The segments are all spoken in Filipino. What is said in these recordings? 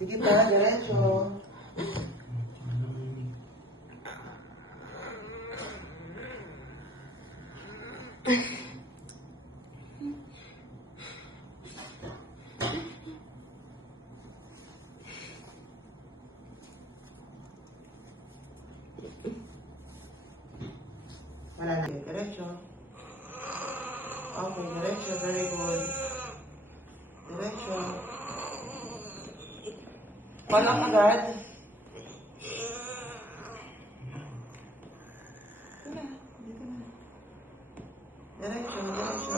Sige pa, diretso. Wala na. Diretso. Okay, diretso. Very good. Diretso. Walang agad. Dito na. Dito na. Diretso. Diretso.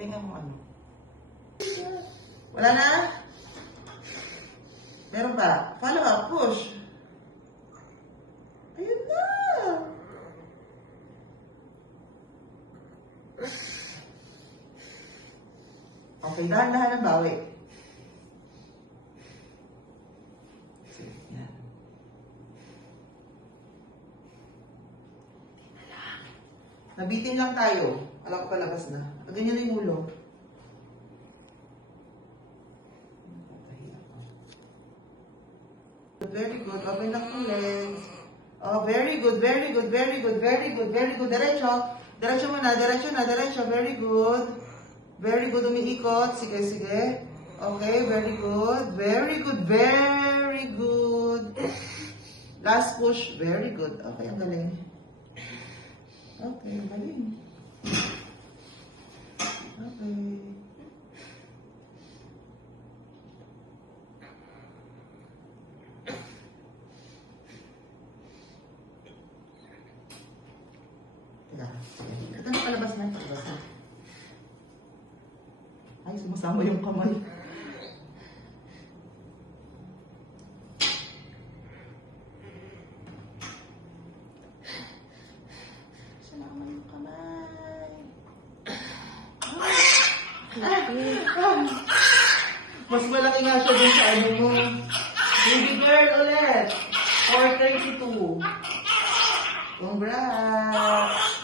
Tingnan mo ano. Wala na? Meron pa. Follow up. Push. Ayun na. Okay, dahan-dahan ang bawi. Yan. Nabitin lang tayo. Alam ko palabas na. Ganyan na yung ulo. Very good. Open lang yung legs. Oh, very good, very good, very good, very good, very good. Diretso. Diretso muna, diretso na, diretso. Very good. Very good, umiikot. Sige, sige. Okay, very good. Very good, very good. Last push. Very good. Okay, ang galing. Okay, ang galing. Okay. Ito na palabas na. Palabas na. Ay, sumasama yung kamay. Sumasama yung kamay. Mas malaki nga siya dun sa ano mo. Baby girl ulit. 432. Congrats.